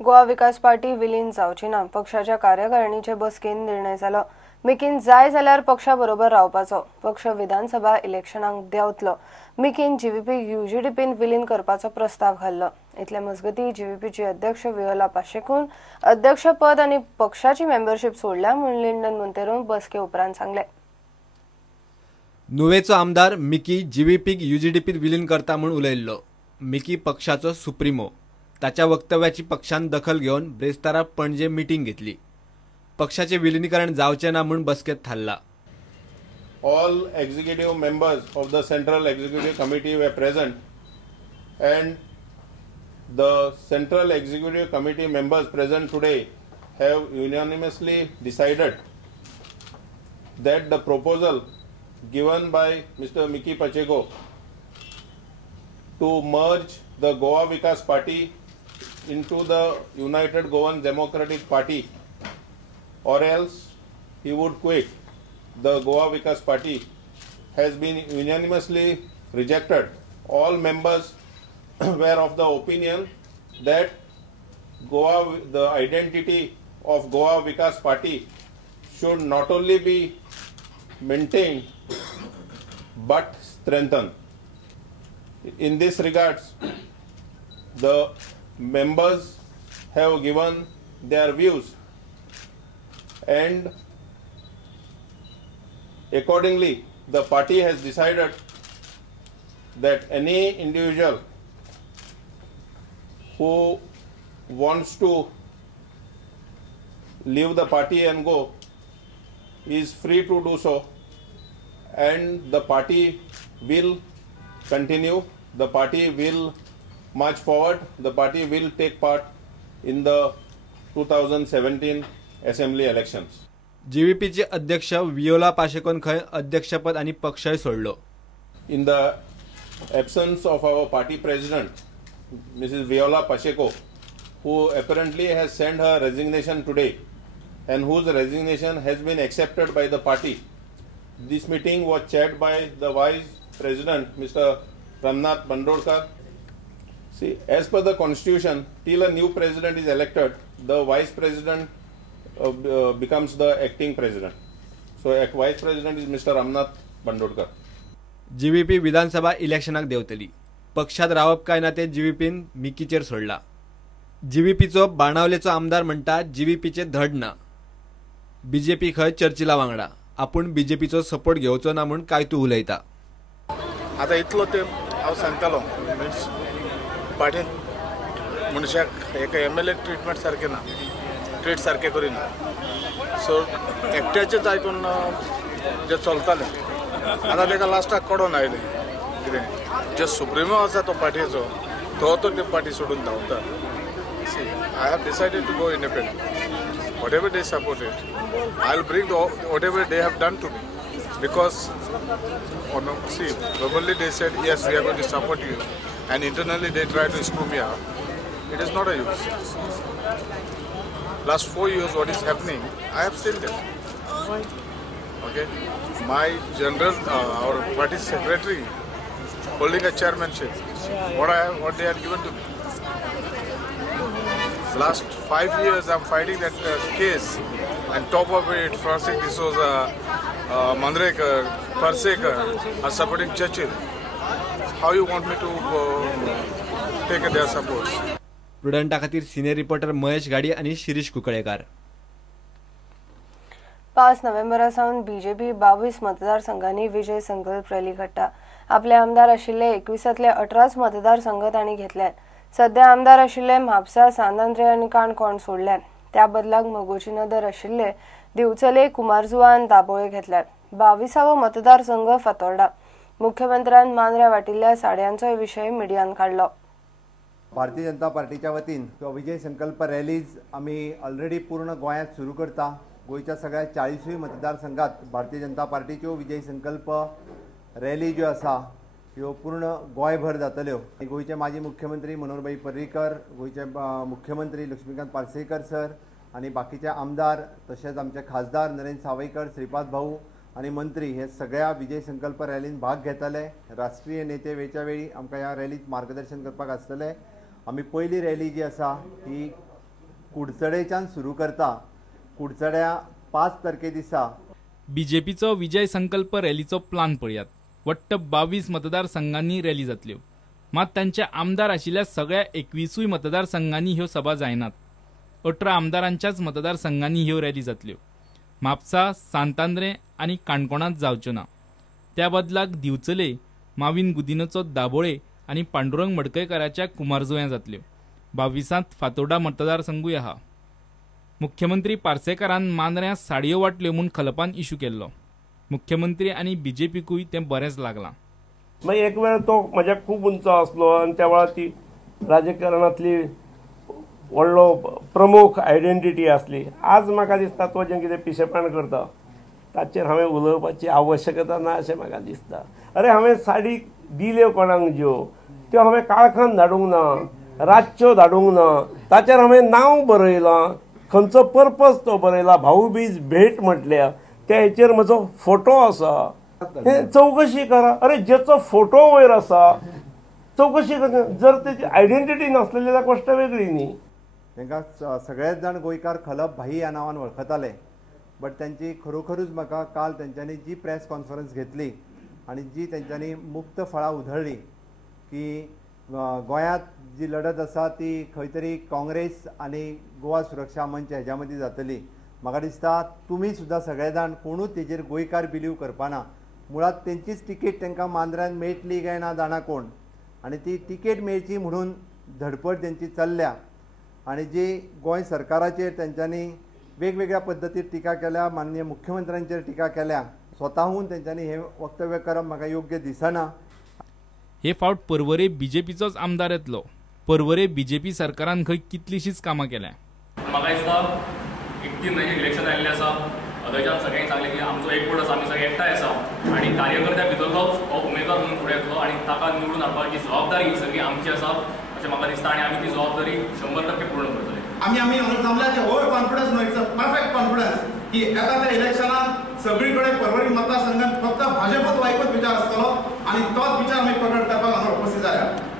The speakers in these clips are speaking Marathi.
गोवा विकास पार्टी विलीन जावची ना पक्षाच्या कार्यकारिणीचे बसकेन निर्णय जालो। मिकीन जाय जाल्यार पक्षाबरोबर रावपाचो। पक्ष विधानसभा इलेक्शनाक देंवतलो। मिकीन जीवीपी यूजीडीपीन विलीन करपाचो प्रस्ताव घाल्लो। इतले मजगती जीवीपीचे अध्यक्ष वियोला पाशेकून अध्यक्षपद आनी पक्षाची मेंबरशीप सोडल्या म्हूण लिंडन मोंतेरो बसके उपरांत सांगले। नुवेचो आमदार मिकी जीवीपीक यूजीडीपीत विलीन करता म्हूण उलयल्लो। मिकी पक्षाचो सुप्रीमो। ताच्या वक्तव्याची पक्षान दखल घेवन ब्रेस्तारा पणजे मिटींग घेतली। पक्षाचे विलीनीकरण जावचे ना म्हूण बसकेत थारला। All executive members of the Central Executive Committee were present, and the Central Executive Committee members present today have unanimously decided that the proposal given by Mr. Miki Pacheco to merge the Goa Vikas Party into the United Goan Democratic Party, or else he would quit the Goa Vikas Party, has been unanimously rejected. All members were of the opinion that the identity of Goa Vikas Party should not only be maintained but strengthened. In this regards, the members have given their views, and accordingly the party has decided that any individual who wants to leave the party and go is free to do so, and the party will continue, the party will march forward, the party will take part in the 2017 assembly elections. जीवीपीचे अध्यक्ष वियोला पाशेकोन खंय अध्यक्षपद आणि पक्षय सोडलो। In the absence of our party president, Mrs. Viola Pacheco, who apparently has sent her resignation today and whose resignation has been accepted by the party, this meeting was chaired by the Vice President, Mr. Ramnath Bandodkar. See, as per the Constitution, till a new president is elected, the Vice President becomes the acting president. So, Vice President is Mr. Ramnath Bandodkar. GVP विधानसभा इलेक्शनाक देवतली। पक्षात रावप काय ना ते जीवीपीन मिकीचेर सोडला। जीवीपीचो बाणावलेचो आमदार म्हणटा जीवीपीचे धड ना। बीजेपी खंय चर्चिला वांगडा। आपूण बीजेपीचो सपोर्ट घेवचो ना म्हूण काय तू उलयता। आता इतलो ते हांव सांगतालो मिन्स पार्टीन मनशाक एक एमएलए ट्रीटमेंट सारकें ना, ट्रीट सारकें करिना। सो एकट्याचेच आयकून जे चलतालें आतां ताका लास्टाक कळोन आयलें कितें जे सुप्रिमो आसा तो पार्टीचो तो ते पार्टी सोडून धांवता। See I have decided to go independent whatever they support it I will bring whatever they have done to me because see verbally they said yes we are going to support you and internally they try to screw me up. It is not a use. Last 4 years what is happening I have seen that. Okay, my general our party secretary holding a chairmanship, what they had given to me. Last 5 years I'm fighting that case, and top of it Francis D'Souza, Mandrekar, Parsekar are supporting Churchill. How you want me to take their support? प्रुडंटा खातीर सिनियर रिपोर्टर महेश गाडी आणि शिरीष कुकळेकार। 5 नोव्हेंबरा सावन बीजेपी 22 मतदारसंघांनी विजय संकल्प रॅली काडटा। आपले आमदार आशिल्ले 21तले 18 मतदारसंघ तांणी घेतल्यात। सध्या आमदार आशिल्ले म्हापसा, सांदांद्रे आनी काणकोण सोडल्यात। त्या बदलाक मगोची नदर आशिल्ले दिवचले, कुमारजुआन, दाबोळे घेतल्यात। 22वो मतदारसंघ फातोर्डा। मुख्यमंत्र्यान मांद्र्या वाटिल्ल्या साड्यांचोय विशय मिडियान काढलो। भारतीय जनता पार्टीच्या वतीन विजय संकल्प रॅलीज आम्ही ऑलरेडी पूर्ण गोंयांत सुरू करता। गोंयच्या सगळ्या 40 मतदारसंघात भारतीय जनता पार्टीच्यो विजय संकल्प रॅली ज्यो आसा ह्यो पूर्ण गोंयभर जातल्यो। गोंयचे माजी मुख्यमंत्री मनोहरभाई पर्रीकर, गोंयचे मुख्यमंत्री लक्ष्मीकांत पार्सेकर सर आणि बाकीचे आमदार तसेच आमचे खासदार नरेंद्र सावयकर, श्रीपाद भाऊ आणि मंत्री हे सगळ्या विजय संकल्प रॅलीन भाग घेतले। राष्ट्रीय नेते वेळच्या वेळी आमकां ह्या रॅलीत मार्गदर्शन करपाक आसतले। आमी पयली रॅली जी आसा ही कुडचडेच्यान सुरू करता. कुडचड्या 5 तारखे दिसा बीजेपीचो विजय संकल्प रॅलीचो प्लान पळयात. वट्ट 22 मतदारसंघांनी रॅली जातल्यो. मात तांचे आमदार आशिल्ल्या सगळ्या 21 मतदारसंघांनी ह्यो सभा जायनात. 18 आमदारांच्याच मतदारसंघांनी ह्यो रॅली जातल्यो. म्हापसा, सांतांद्रे आनी काणकोणांत जावच्यो ना. त्या बदलाक दिवचले, माविन गुदिनचो दाबोळे आनी पांडुरंग मडकयकाराच्या कुमारजुव्यां जातल्यो. 22त फातोर्डा मतदारसंघूय आहा. मुख्यमंत्री पार्सेकारान मांद्र्यां साडयो वाटल्यो म्हूण खलपान इशू केल्लो. मुख्यमंत्री आनी बीजेपीकूय तें बरेंच लागलां. मागीर एक वेळ तो म्हाज्या खूब उंच आसलो आनी त्या वेळार ती राजकारणांतली व्हडलो प्रमुख आयडेंटिटी आसली. आज म्हाका दिसता तो जें कितें पिशेपण करता ताचेर हांवें उलोवपाची आवश्यकता ना अशें म्हाका दिसता. अरे हांवें साडी दिल्यो कोणाक ज्यो त्यो हांवें काळखान धाडूंक ना, रातच्यो धाडूंक ना. ताचेर हांवें नांव बरयलां, खंयचो पर्पज तो बरयला, भाऊबीज भेट म्हटल्या त्या हेचेर म्हजो फोटो आसा. हें चवकशी करा. अरे जेचो फोटो वयर आसा चवकशी करा. जर तेची आयडेंटिटी नासलेली जाल्यार गोश्ट वेगळी न्ही. तांकां सगळेच जाण गोंयकार खलप भाई ह्या नांवान वळखताले. बट त्यांची खरोखरूच म्हाका काल तेंच्यांनी जी प्रेस कॉन्फरन्स घेतली आनी जी तेंच्यांनी मुक्त फळां उधळली की गोंयांत जी लढत आसा ती खंय तरी काँग्रेस आनी गोवा सुरक्षा मंच हेज्या मदीं जातली. म्हाका दिसता तुमी सुद्दां सगळे जाण कोणूच तेजेर गोंयकार बिलीव करपाना. मुळात तेंचीच तिकेट तांकां मांद्र्यान मेळटली काय ना जाणा कोण. आनी ती तिकेट मेळची म्हणून धडपड तेंची चल्ल्या. आनी जी गोंय सरकाराचेर तेंच्यांनी वेगवेगळ्या पद्दतीर टिका केल्या, माननीय मुख्यमंत्र्यांचेर टिका केल्या, स्वताहून तेंच्यांनी हें वक्तव्य करप म्हाका योग्य दिसना. हे फावट पर्वरे बीजेपीचोच आमदार येतलो. पर्वरे बीजेपी सरकारान खंय कितलीशीच कामां केल्या. म्हाका दिसता 31 मेचे इलेक्शन आयिल्लें आसा. थंयच्यान सगळ्यांनी सांगलें की आमचो एक वोट आसा, आमी सगळे एकठांय आसा आनी कार्यकर्त्या भितरलोच हो उमेदवार म्हणून फुडें येतलो आनी ताका निवडून हाडपाची जबाबदारी ही सगळी आमची आसा अशें म्हाका दिसता. आनी आमी ती जबाबदारी 100% पूर्ण करतले. आमी जमल्याचे over confidence no it's a perfect confidence की येता त्या इलेक्शनात सगळीकडे पर्वरी मतदारसंघात फक्त भाजपच वायकूच विचार आसतलो आनी तोच विचार आमी प्रकट करपाक हांगा उपस्थित जाल्या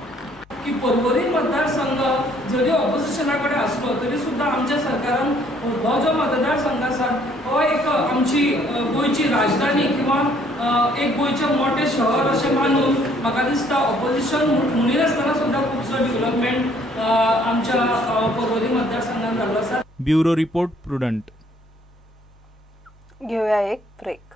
की पर्वरी मतदारसंघ जरी ऑपोजिशना कडेन आसलो तरी सुद्दां आमच्या सरकारान हो जो मतदारसंघ आसा हो एक आमची गोंयची राजधानी किंवा एक गोंयचें मोठें शहर अशें मानून म्हाका दिसता ऑपोजिशन म्हणून आसतना सुद्दां खुबसो डेव्हलपमेंट आमच्या पर्वरी मतदारसंघात जाल्लो आसा. Bureau report prudent. घेऊया एक ब्रेक.